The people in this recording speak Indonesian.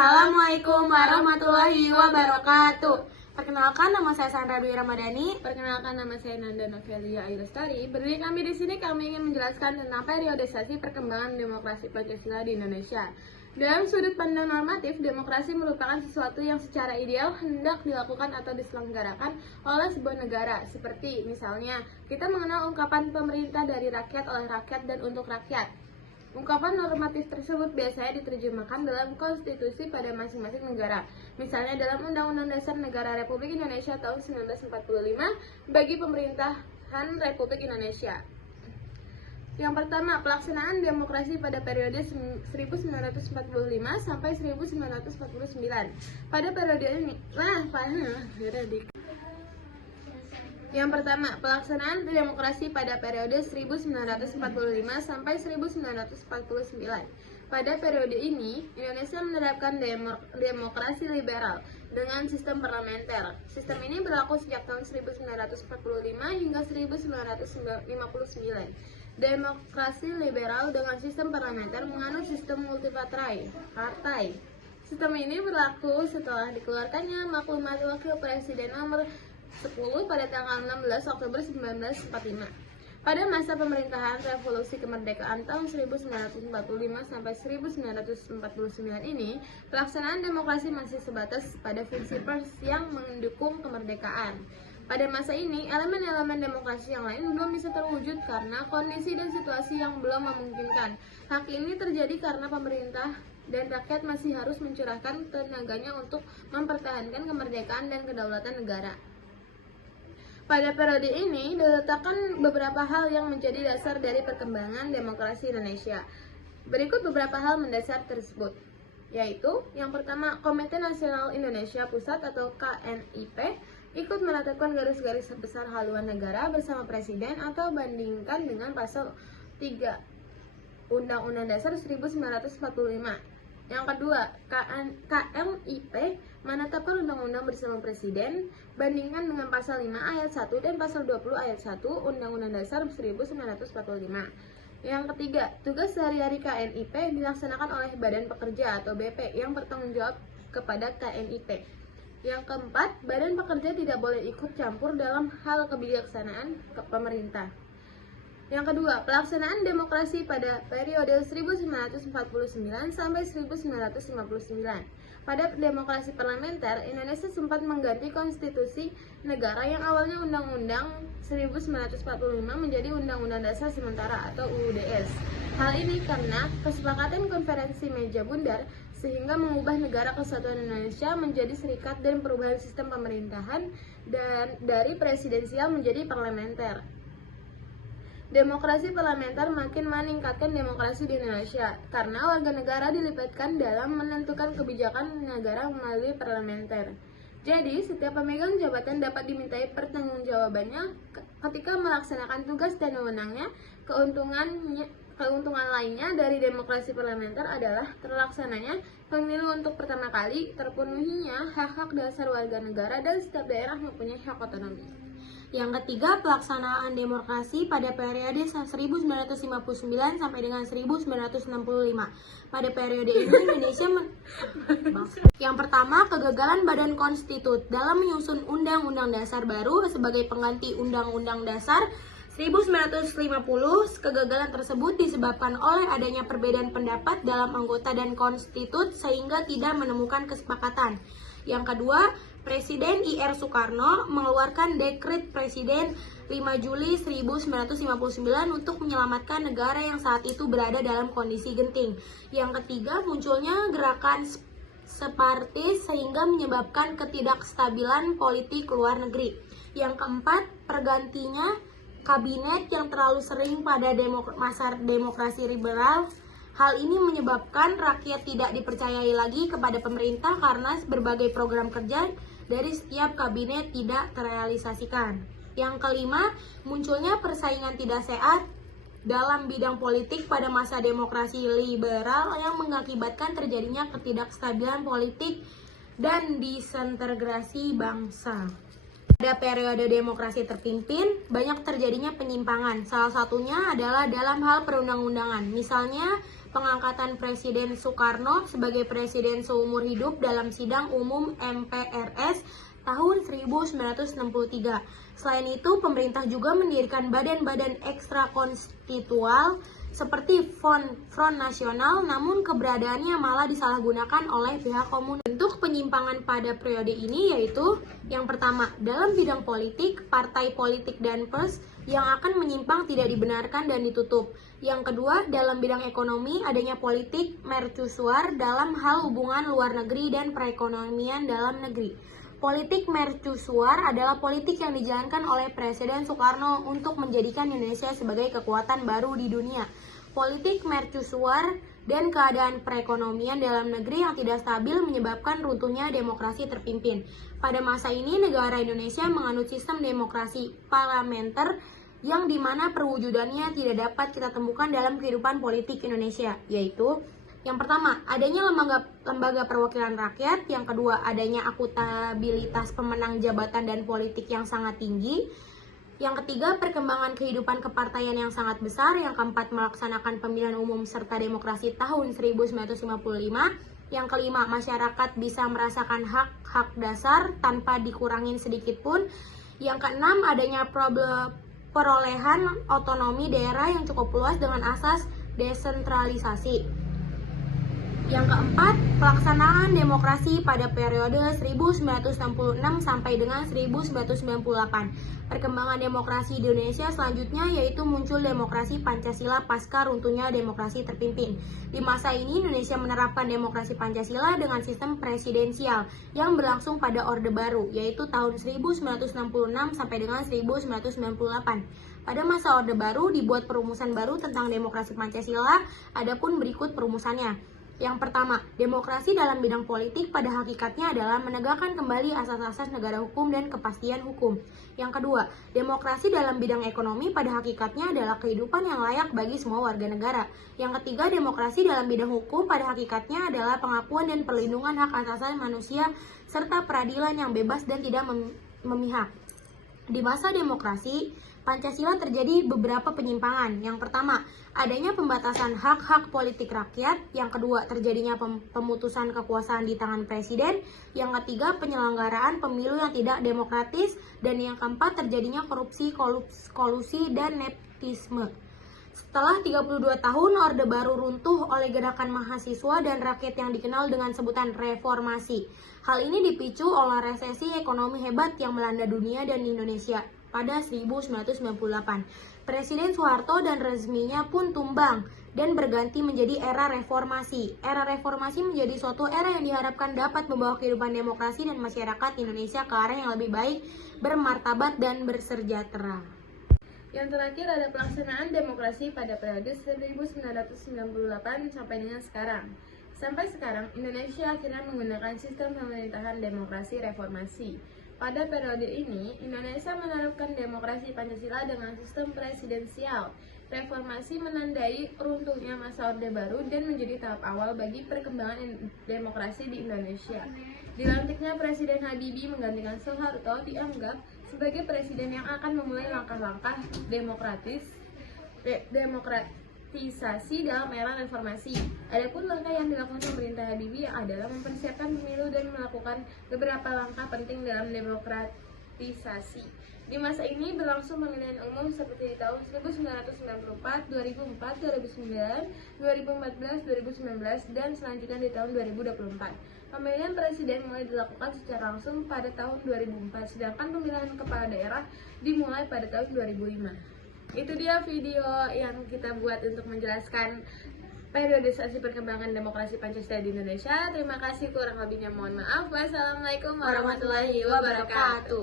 Assalamualaikum warahmatullahi wabarakatuh. Perkenalkan, nama saya Sandra Dwi Ramadhani. Perkenalkan, nama saya Nanda Novelia Ailestari. Berdiri kami di sini, kami ingin menjelaskan tentang periodisasi perkembangan demokrasi Pancasila di Indonesia. Dalam sudut pandang normatif, demokrasi merupakan sesuatu yang secara ideal hendak dilakukan atau diselenggarakan oleh sebuah negara. Seperti misalnya, kita mengenal ungkapan pemerintah dari rakyat, oleh rakyat, dan untuk rakyat. Ungkapan normatif tersebut biasanya diterjemahkan dalam konstitusi pada masing-masing negara. Misalnya dalam Undang-Undang Dasar Negara Republik Indonesia tahun 1945 bagi pemerintahan Republik Indonesia. Yang pertama, pelaksanaan demokrasi pada periode 1945 sampai 1949. Pada periode ini, yang pertama, pelaksanaan demokrasi pada periode 1945 sampai 1949. Pada periode ini, Indonesia menerapkan demokrasi liberal dengan sistem parlementer. Sistem ini berlaku sejak tahun 1945 hingga 1959. Demokrasi liberal dengan sistem parlementer menganut sistem multipartai. Sistem ini berlaku setelah dikeluarkannya Maklumat Wakil Presiden nomor 10 pada tanggal 16 Oktober 1945. Pada masa pemerintahan Revolusi Kemerdekaan tahun 1945 sampai 1949 ini, pelaksanaan demokrasi masih sebatas pada fungsi pers yang mendukung kemerdekaan. Pada masa ini, elemen-elemen demokrasi yang lain belum bisa terwujud karena kondisi dan situasi yang belum memungkinkan. Hak ini terjadi karena pemerintah dan rakyat masih harus mencurahkan tenaganya untuk mempertahankan kemerdekaan dan kedaulatan negara. Pada periode ini diletakkan beberapa hal yang menjadi dasar dari perkembangan demokrasi Indonesia. Berikut beberapa hal mendasar tersebut, yaitu yang pertama, Komite Nasional Indonesia Pusat atau KNIP ikut menetapkan garis-garis besar haluan negara bersama Presiden atau bandingkan dengan pasal 3 Undang-Undang Dasar 1945. Yang kedua, KNIP menetapkan undang-undang bersama Presiden bandingkan dengan pasal 5 ayat 1 dan pasal 20 ayat 1 Undang-Undang Dasar 1945. Yang ketiga, tugas sehari-hari KNIP dilaksanakan oleh Badan Pekerja atau BP yang bertanggung jawab kepada KNIP. Yang keempat, Badan Pekerja tidak boleh ikut campur dalam hal kebijaksanaan pemerintah. Yang kedua, pelaksanaan demokrasi pada periode 1949 sampai 1959. Pada demokrasi parlementer, Indonesia sempat mengganti konstitusi negara yang awalnya Undang-Undang 1945 menjadi Undang-Undang Dasar Sementara atau UUDS. Hal ini karena kesepakatan konferensi meja bundar sehingga mengubah negara kesatuan Indonesia menjadi serikat dan perubahan sistem pemerintahan dan dari presidensial menjadi parlementer. Demokrasi parlementer makin meningkatkan demokrasi di Indonesia karena warga negara dilibatkan dalam menentukan kebijakan negara melalui parlementer. Jadi, setiap pemegang jabatan dapat dimintai pertanggungjawabannya ketika melaksanakan tugas dan wewenangnya. Keuntungan lainnya dari demokrasi parlementer adalah terlaksananya pemilu untuk pertama kali, terpenuhinya hak-hak dasar warga negara, dan setiap daerah mempunyai hak otonomi. Yang ketiga, pelaksanaan demokrasi pada periode 1959 sampai dengan 1965. Pada periode ini Indonesia Yang pertama, kegagalan Badan Konstitut dalam menyusun Undang-Undang Dasar baru sebagai pengganti Undang-Undang Dasar 1950. Kegagalan tersebut disebabkan oleh adanya perbedaan pendapat dalam anggota dan konstitut sehingga tidak menemukan kesepakatan. Yang kedua, Presiden I.R. Soekarno mengeluarkan Dekret Presiden 5 Juli 1959 untuk menyelamatkan negara yang saat itu berada dalam kondisi genting. Yang ketiga, munculnya gerakan separatis sehingga menyebabkan ketidakstabilan politik luar negeri. Yang keempat, pergantinya kabinet yang terlalu sering pada masa demokrasi liberal. Hal ini menyebabkan rakyat tidak dipercayai lagi kepada pemerintah karena berbagai program kerja dari setiap kabinet tidak terrealisasikan. Yang kelima, munculnya persaingan tidak sehat dalam bidang politik pada masa demokrasi liberal yang mengakibatkan terjadinya ketidakstabilan politik dan disintegrasi bangsa. Pada periode demokrasi terpimpin, banyak terjadinya penyimpangan. Salah satunya adalah dalam hal perundang-undangan. Misalnya, pengangkatan Presiden Soekarno sebagai presiden seumur hidup dalam sidang umum MPRS tahun 1963. Selain itu, pemerintah juga mendirikan badan-badan ekstra konstitual seperti Front Nasional, namun keberadaannya malah disalahgunakan oleh pihak komunis. Bentuk penyimpangan pada periode ini yaitu yang pertama, dalam bidang politik, partai politik dan pers yang akan menyimpang tidak dibenarkan dan ditutup. Yang kedua, dalam bidang ekonomi, adanya politik mercusuar dalam hal hubungan luar negeri dan perekonomian dalam negeri. Politik mercusuar adalah politik yang dijalankan oleh Presiden Soekarno untuk menjadikan Indonesia sebagai kekuatan baru di dunia. Politik mercusuar dan keadaan perekonomian dalam negeri yang tidak stabil menyebabkan runtuhnya demokrasi terpimpin. Pada masa ini, negara Indonesia menganut sistem demokrasi parlementer yang dimana perwujudannya tidak dapat kita temukan dalam kehidupan politik Indonesia, yaitu yang pertama, adanya lembaga perwakilan rakyat. Yang kedua, adanya akuntabilitas pemenang jabatan dan politik yang sangat tinggi. Yang ketiga, perkembangan kehidupan kepartaian yang sangat besar. Yang keempat, melaksanakan pemilihan umum serta demokrasi tahun 1955. Yang kelima, masyarakat bisa merasakan hak-hak dasar tanpa dikurangin sedikit pun. Yang keenam, adanya perolehan otonomi daerah yang cukup luas dengan asas desentralisasi. Yang keempat, pelaksanaan demokrasi pada periode 1966 sampai dengan 1998. Perkembangan demokrasi di Indonesia selanjutnya yaitu muncul demokrasi Pancasila pasca runtuhnya demokrasi terpimpin. Di masa ini Indonesia menerapkan demokrasi Pancasila dengan sistem presidensial yang berlangsung pada Orde Baru, yaitu tahun 1966 sampai dengan 1998. Pada masa Orde Baru dibuat perumusan baru tentang demokrasi Pancasila, adapun berikut perumusannya. Yang pertama, demokrasi dalam bidang politik pada hakikatnya adalah menegakkan kembali asas-asas negara hukum dan kepastian hukum. Yang kedua, demokrasi dalam bidang ekonomi pada hakikatnya adalah kehidupan yang layak bagi semua warga negara. Yang ketiga, demokrasi dalam bidang hukum pada hakikatnya adalah pengakuan dan perlindungan hak asasi manusia serta peradilan yang bebas dan tidak memihak. Di masa demokrasi, Pancasila terjadi beberapa penyimpangan. Yang pertama, adanya pembatasan hak-hak politik rakyat. Yang kedua, terjadinya pemutusan kekuasaan di tangan presiden. Yang ketiga, penyelenggaraan pemilu yang tidak demokratis. Dan yang keempat, terjadinya korupsi, kolusi, dan nepotisme. Setelah 32 tahun, Orde Baru runtuh oleh gerakan mahasiswa dan rakyat yang dikenal dengan sebutan reformasi. Hal ini dipicu oleh resesi ekonomi hebat yang melanda dunia dan Indonesia pada 1998. Presiden Soeharto dan rezimnya pun tumbang dan berganti menjadi era reformasi. Era reformasi menjadi suatu era yang diharapkan dapat membawa kehidupan demokrasi dan masyarakat Indonesia ke arah yang lebih baik, bermartabat, dan bersejahtera. Yang terakhir ada pelaksanaan demokrasi pada periode 1998 sampai dengan sekarang. Sampai sekarang, Indonesia akhirnya menggunakan sistem pemerintahan demokrasi reformasi. Pada periode ini, Indonesia menerapkan demokrasi Pancasila dengan sistem presidensial. Reformasi menandai runtuhnya masa Orde Baru dan menjadi tahap awal bagi perkembangan demokrasi di Indonesia. Dilantiknya Presiden Habibie menggantikan Soeharto dianggap sebagai presiden yang akan memulai langkah-langkah demokratisasi dalam era reformasi. Adapun langkah yang dilakukan pemerintah Habibie adalah mempersiapkan pemilu dan melakukan beberapa langkah penting dalam demokratisasi. Di masa ini berlangsung pemilihan umum seperti di tahun 1994, 2004, 2009, 2014, 2019, dan selanjutnya di tahun 2024. Pemilihan presiden mulai dilakukan secara langsung pada tahun 2004, sedangkan pemilihan kepala daerah dimulai pada tahun 2005. Itu dia video yang kita buat untuk menjelaskan periodisasi perkembangan demokrasi Pancasila di Indonesia. Terima kasih, kurang lebihnya mohon maaf. Wassalamualaikum warahmatullahi wabarakatuh.